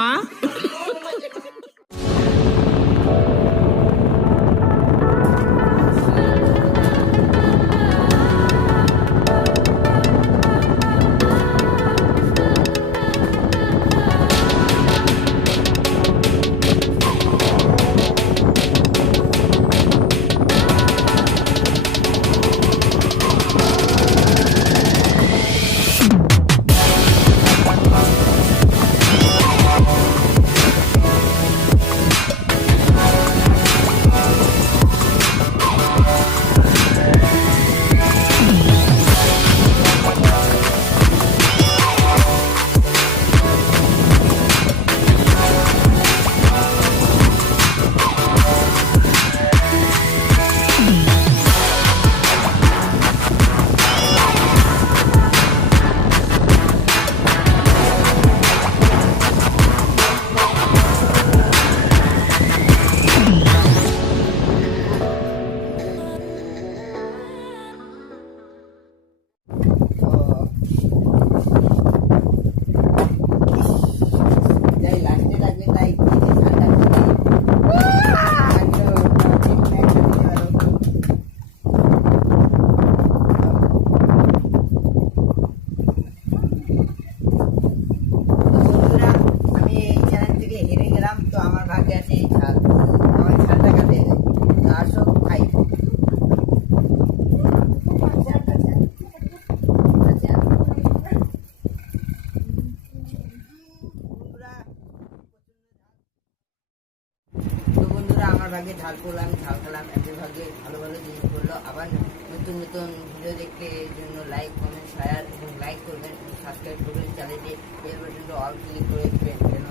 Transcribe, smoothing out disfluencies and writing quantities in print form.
মা। তো আমার ভাগ্যে আছে এই ঝাল, আমার ঝালটা কাটে আসো খাই। তো বন্ধুরা আমার ভাগ্যে ঝাল করলো, আমি ঝাল খেলাম, এদের ভাগ্যে ভালো ভালো জিনিস করলো। আবার নতুন নতুন ভিডিও দেখতে এর জন্য লাইক কমেন্ট শেয়ার এবং লাইক করবেন, সাবস্ক্রাইব করবেন, চ্যানেলটি বেল বাটনটা অল ক্লিক করে দেবেন যেন